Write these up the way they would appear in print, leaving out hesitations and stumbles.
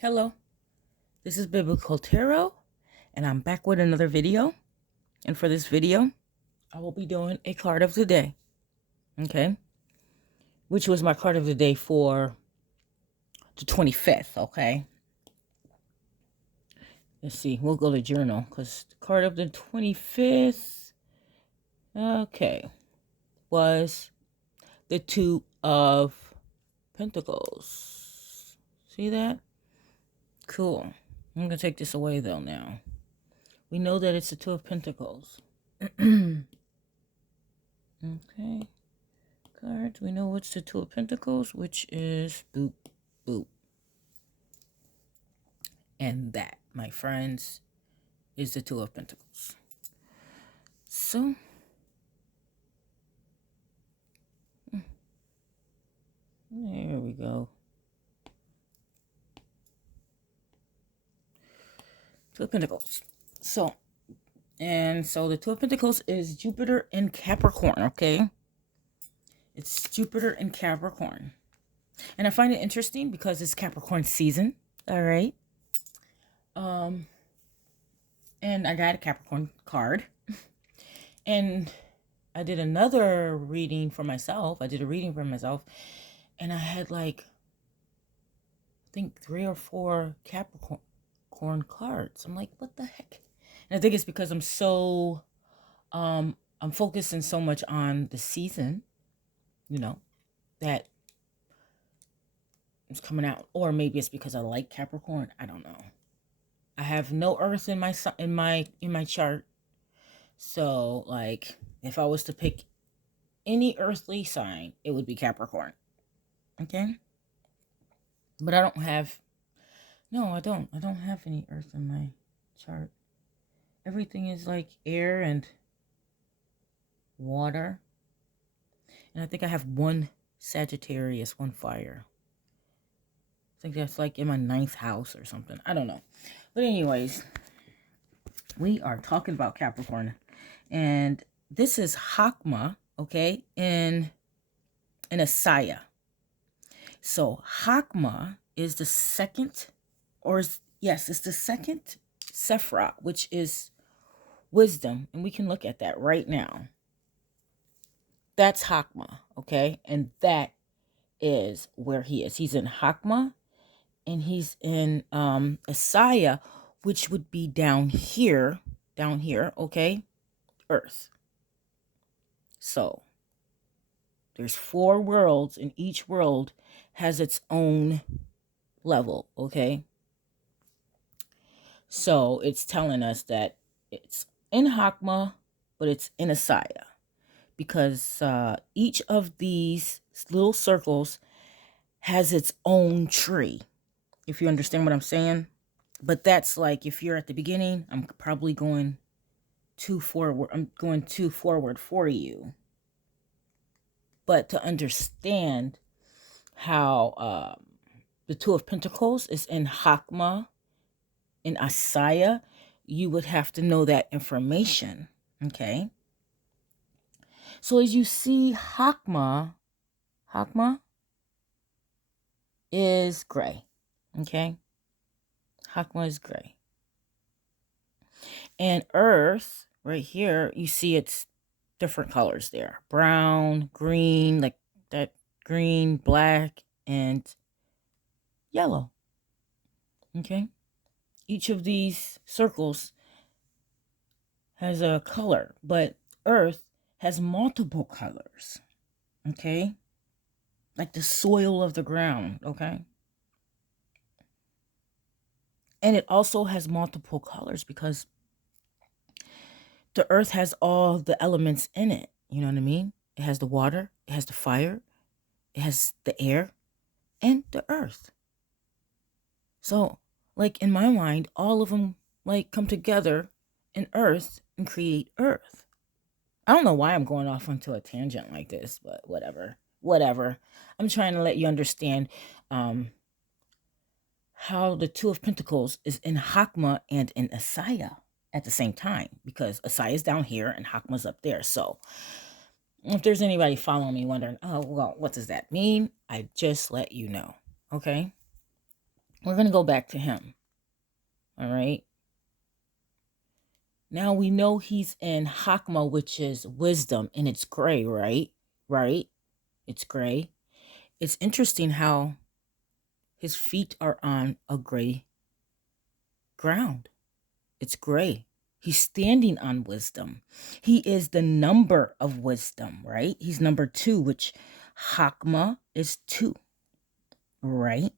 Hello, this is Biblical Tarot, and I'm back with another video. And for this video, I will be doing a card of the day, okay? Which was my card of the day for the 25th, okay? Let's see, we'll go to journal, because the card of the 25th, okay, was the Two of Pentacles. See that? Cool. I'm going to take this away, though, now. We know that it's the Two of Pentacles. Okay. Cards. We know it's the Two of Pentacles, which is boop, boop. And that, my friends, is the Two of Pentacles. So, there we go. Two of Pentacles. So the Two of Pentacles is Jupiter in Capricorn, okay? It's Jupiter in Capricorn. And I find it interesting because it's Capricorn season, all right? And I got a Capricorn card. And I did another reading for myself. I did a reading for myself. And I had like, I think 3 or 4 Capricorn cards. I'm like, what the heck? And I think it's because I'm so, I'm focusing so much on the season, you know, that it's coming out. Or maybe it's because I like Capricorn. I don't know. I have no Earth in my chart. So like, if I was to pick any earthly sign, it would be Capricorn. Okay? But I don't have, no, I don't have any Earth in my chart. Everything is like air and water. And I think I have one Sagittarius, one fire. I think that's like in my 9th house or something. I don't know. But anyways, we are talking about Capricorn. And this is Hakma, okay, in Asaya. So Hakma is the second, it's the second Sephra, which is wisdom. And we can look at that right now. That's Hakma, okay? And that is where he is. He's in Hakma, and he's in Asaya, which would be down here, okay? Earth. So there's 4 worlds, and each world has its own level, okay? So it's telling us that it's in Hakma, but it's in Asaya, because each of these little circles has its own tree, if you understand what I'm saying. But that's like, if you're at the beginning, I'm probably going too forward. I'm going too forward for you. But to understand how the Two of Pentacles is in Hakma, in Asaya, you would have to know that information, okay? So as you see, Hakma is gray, okay? Hakma is gray. And Earth, right here, you see it's different colors there. Brown, green, like that green, black, and yellow. Okay? Each of these circles has a color, but Earth has multiple colors. Okay? Like the soil of the ground, okay? And it also has multiple colors because the Earth has all the elements in it. You know what I mean? It has the water, it has the fire, it has the air, and the earth. So, like in my mind, all of them like come together in earth and create earth. I don't know why I'm going off onto a tangent like this, but whatever. I'm trying to let you understand how the Two of Pentacles is in Hakma and in Asaya at the same time, because Asaya is down here and Hakma's up there. So if there's anybody following me wondering, oh, well, what does that mean? I just let you know, okay? We're going to go back to him. All right. Now we know he's in Hakma, which is wisdom, and it's gray, right? Right? It's gray. It's interesting how his feet are on a gray ground. It's gray. He's standing on wisdom. He is the number of wisdom, right? He's number 2, which Hakma is 2, right?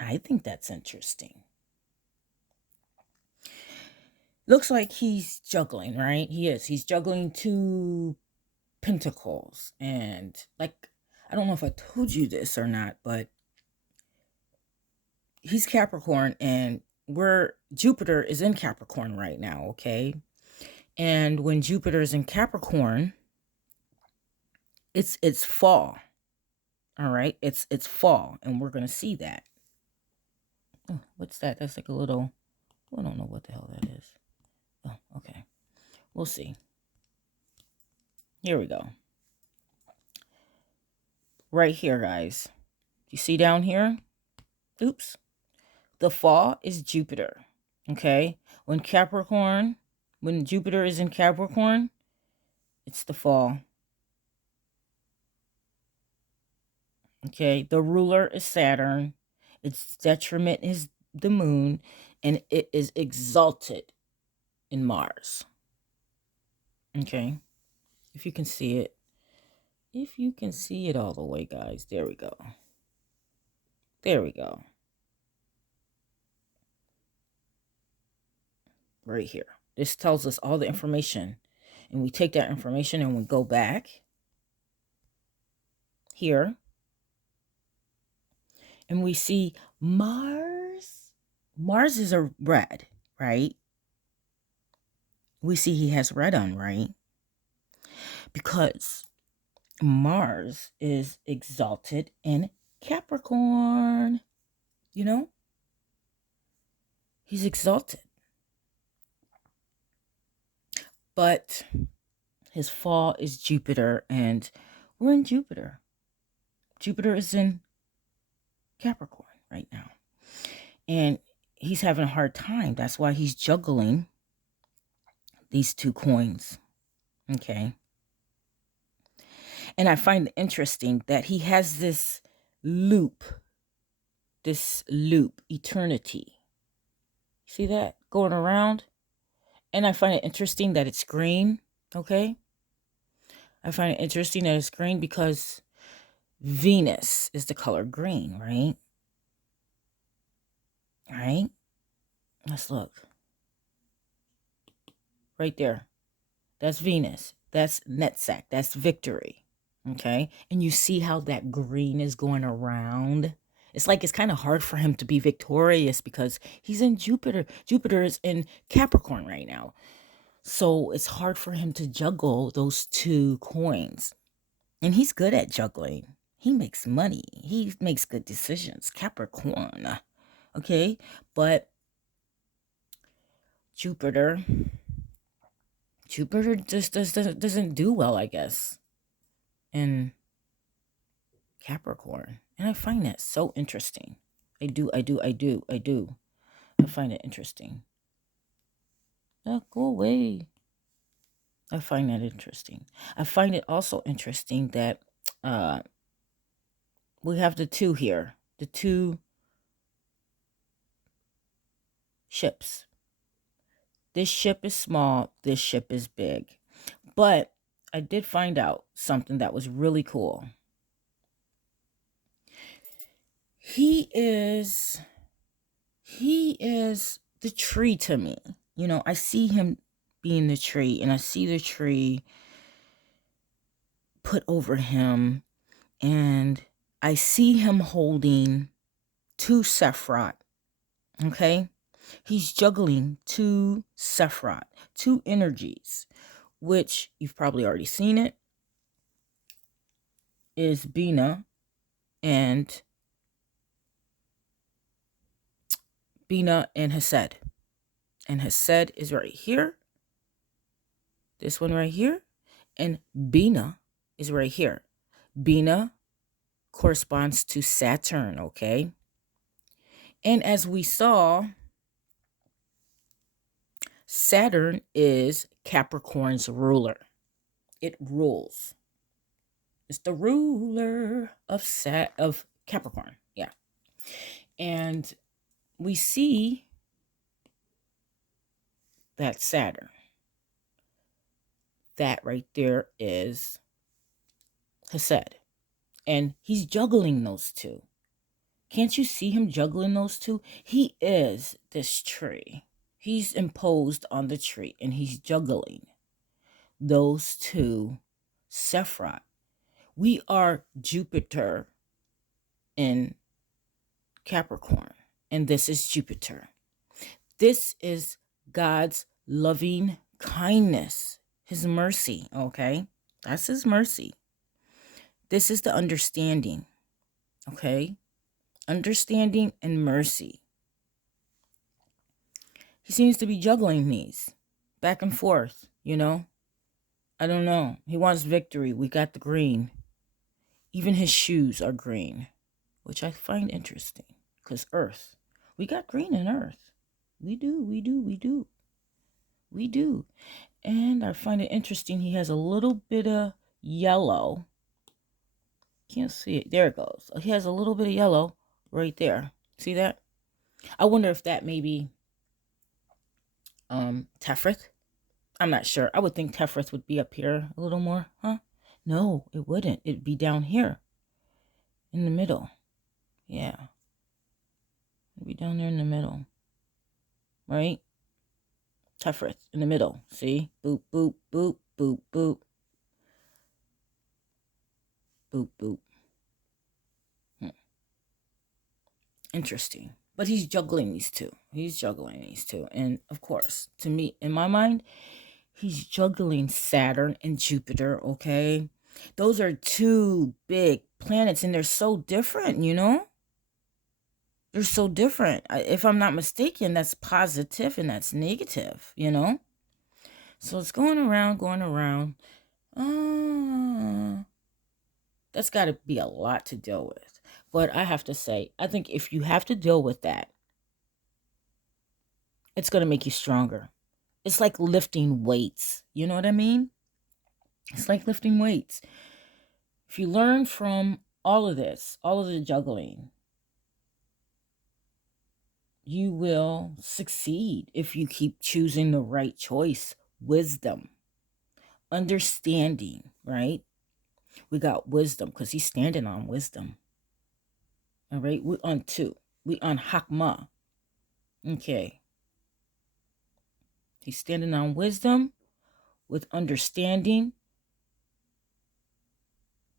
I think that's interesting. Looks like he's juggling, right? He is. He's juggling 2 pentacles. And like, I don't know if I told you this or not, but he's Capricorn and Jupiter is in Capricorn right now, okay? And when Jupiter is in Capricorn, it's fall. All right? It's fall, and we're going to see that. Oh, what's that? That's like a little, I don't know what the hell that is. Oh, okay. We'll see. Here we go. Right here, guys. You see down here? Oops. The fall is Jupiter. Okay? When Jupiter is in Capricorn, it's the fall. Okay? The ruler is Saturn. Its detriment is the moon. And it is exalted in Mars. Okay? If you can see it. If you can see it all the way, guys. There we go. There we go. Right here. This tells us all the information. And we take that information and we go back here. And we see Mars. Mars is a red, right? We see he has red on, right? Because Mars is exalted in Capricorn. You know? He's exalted. But his fall is Jupiter, and we're in Jupiter. Jupiter is in Capricorn right now. And he's having a hard time. That's why he's juggling these 2 coins. Okay. And I find it interesting that he has this loop, eternity. See that going around? And I find it interesting that it's green. Okay. I find it interesting that it's green because Venus is the color green, right? Right? Let's look. Right there. That's Venus. That's Netzach. That's victory. Okay? And you see how that green is going around? It's like it's kind of hard for him to be victorious because he's in Jupiter. Jupiter is in Capricorn right now. So it's hard for him to juggle those 2 coins. And he's good at juggling. He makes money. He makes good decisions. Capricorn. Okay? But Jupiter just doesn't do well, I guess, in Capricorn. And I find that so interesting. I do. I find it interesting. Oh, go away. I find that interesting. I find it also interesting that we have the 2 here. The 2 ships. This ship is small. This ship is big. But I did find out something that was really cool. He is the tree to me. You know, I see him being the tree, and I see the tree put over him, and I see him holding 2 Sephiroth. Okay? He's juggling 2 Sephiroth, 2 energies, which you've probably already seen it, is Bina and Hesed. And Hesed is right here. This one right here. And Bina is right here. Bina corresponds to Saturn, okay? And as we saw, Saturn is Capricorn's ruler. It rules. It's the ruler of Capricorn. Yeah. And we see that Saturn. That right there is Hesed. And he's juggling those two. Can't you see him juggling those two? He is this tree. He's imposed on the tree and he's juggling those two Sephiroth. We are Jupiter in Capricorn, and this is Jupiter. This is God's loving kindness, his mercy, okay? That's his mercy. This is the understanding, okay? Understanding and mercy. He seems to be juggling these back and forth, you know? I don't know. He wants victory. We got the green. Even his shoes are green, which I find interesting because Earth. We got green in Earth. We do. And I find it interesting. He has a little bit of yellow. Can't see it. There it goes. He has a little bit of yellow right there. See that? I wonder if that maybe Tefrith. I'm not sure. I would think Tefrith would be up here a little more, huh? No, it wouldn't. It'd be down here in the middle. Yeah. It'd be down there in the middle. Right? Tefrith in the middle. See? Boop, boop, boop, boop, boop. Boop, boop. Interesting. But he's juggling these two. And of course, to me, in my mind, he's juggling Saturn and Jupiter, okay? Those are two big planets, and they're so different, you know? They're so different. If I'm not mistaken, that's positive and that's negative, you know? So it's going around. That's got to be a lot to deal with. But I have to say, I think if you have to deal with that, it's going to make you stronger. It's like lifting weights. You know what I mean? It's like lifting weights. If you learn from all of this, all of the juggling, you will succeed if you keep choosing the right choice. Wisdom, understanding, right? We got wisdom because he's standing on wisdom. All right, we on two. We on Hakma. Okay. He's standing on wisdom with understanding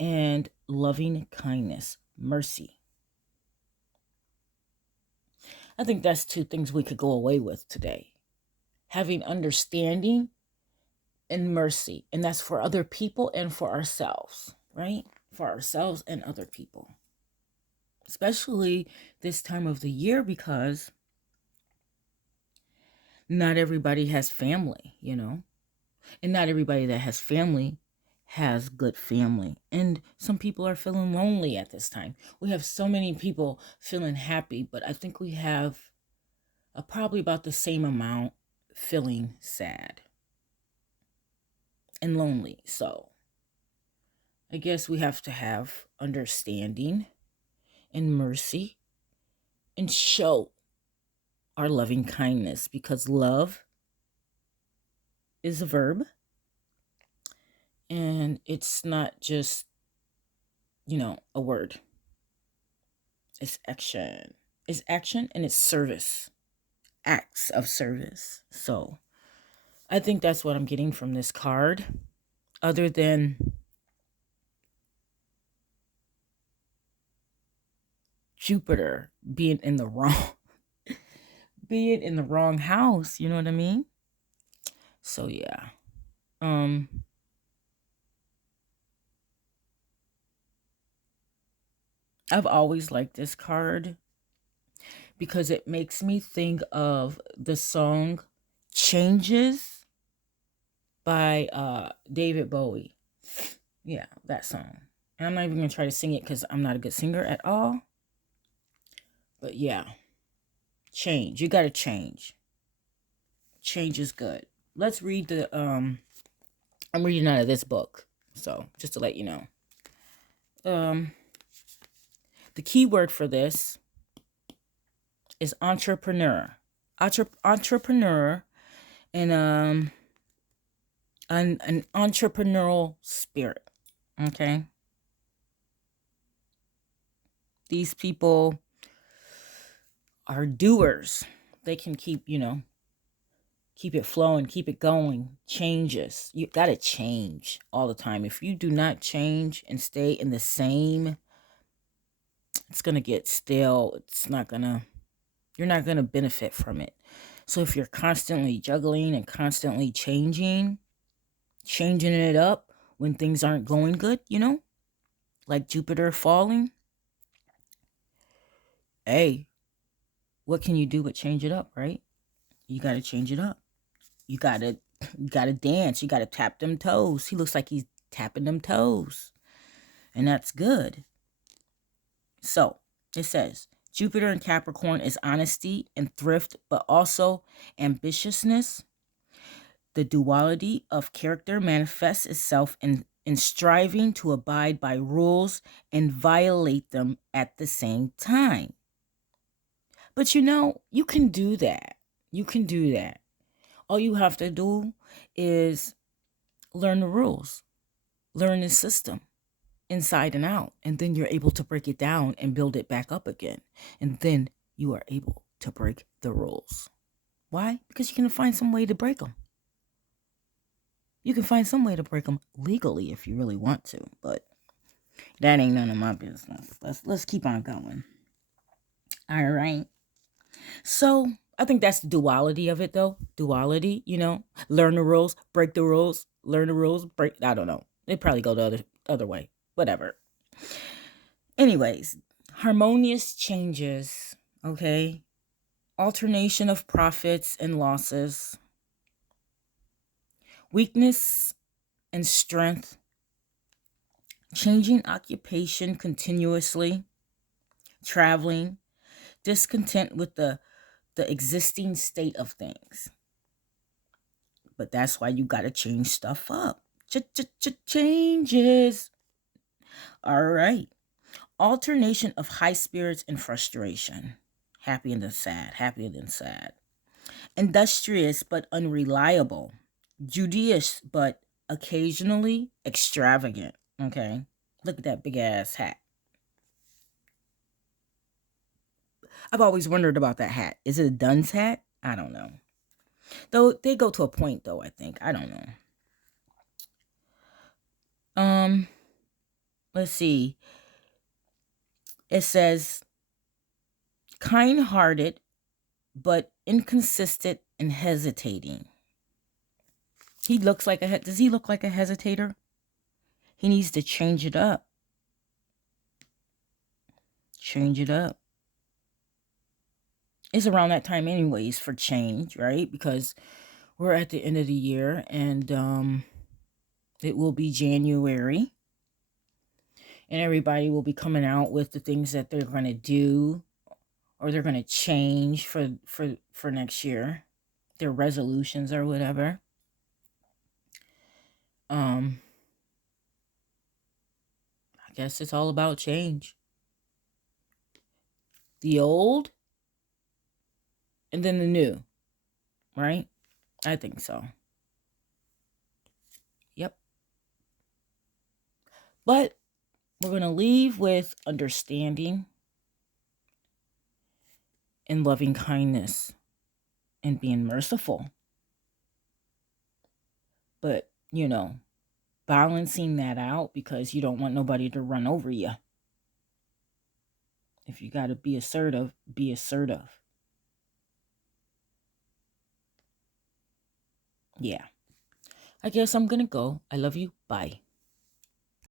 and loving kindness, mercy. I think that's two things we could go away with today. Having understanding and mercy. And that's for other people and for ourselves, right? For ourselves and other people. Especially this time of the year because not everybody has family, you know? And not everybody that has family has good family. And some people are feeling lonely at this time. We have so many people feeling happy, but I think we have probably about the same amount feeling sad and lonely. So I guess we have to have understanding and mercy and show our loving kindness because love is a verb and it's not just, a word. It's action. It's action and it's service. Acts of service. So I think that's what I'm getting from this card. Other than Jupiter being in the wrong house, you know what I mean? So yeah. I've always liked this card because it makes me think of the song Changes by David Bowie. Yeah, that song. And I'm not even going to try to sing it because I'm not a good singer at all. But yeah. Change. You got to change. Change is good. Let's read the, I'm reading out of this book. So, just to let you know. The key word for this is entrepreneur. Entrepreneur and an entrepreneurial spirit. Okay? These people are doers. They can keep, keep it flowing, keep it going. Changes. You got to change all the time. If you do not change and stay in the same, it's going to get stale. You're not going to benefit from it. So if you're constantly juggling and constantly changing it up when things aren't going good, like Jupiter falling, hey, what can you do but change it up, right? You got to change it up. You got to dance. You got to tap them toes. He looks like he's tapping them toes. And that's good. So, it says, Jupiter in Capricorn is honesty and thrift, but also ambitiousness. The duality of character manifests itself in striving to abide by rules and violate them at the same time. But you can do that. You can do that. All you have to do is learn the rules, learn the system inside and out, and then you're able to break it down and build it back up again. And then you are able to break the rules. Why? Because you can find some way to break them. You can find some way to break them legally if you really want to, but that ain't none of my business. Let's keep on going. All right. So I think that's the duality of it, though. Duality, learn the rules, break the rules, learn the rules, break. I don't know. They probably go the other way. Whatever. Anyways, harmonious changes. Okay. Alternation of profits and losses. Weakness and strength. Changing occupation continuously. Traveling. Discontent with the existing state of things. But that's why you got to change stuff up. Changes. All right. Alternation of high spirits and frustration. Happy and then sad. Happy and then sad. Industrious but unreliable. Judicious but occasionally extravagant. Okay. Look at that big ass hat. I've always wondered about that hat. Is it a dunce hat? I don't know. Though they go to a point, though, I think. I don't know. Let's see. It says kind-hearted, but inconsistent and hesitating. He looks like does he look like a hesitator? He needs to change it up. Change it up. It's around that time anyways for change, right? Because we're at the end of the year and it will be January. And everybody will be coming out with the things that they're going to do or they're going to change for next year. Their resolutions or whatever. I guess it's all about change. The old and then the new, right? I think so. Yep. But we're going to leave with understanding and loving kindness and being merciful. But, balancing that out because you don't want nobody to run over you. If you got to be assertive, be assertive. Yeah. I guess I'm going to go. I love you. Bye.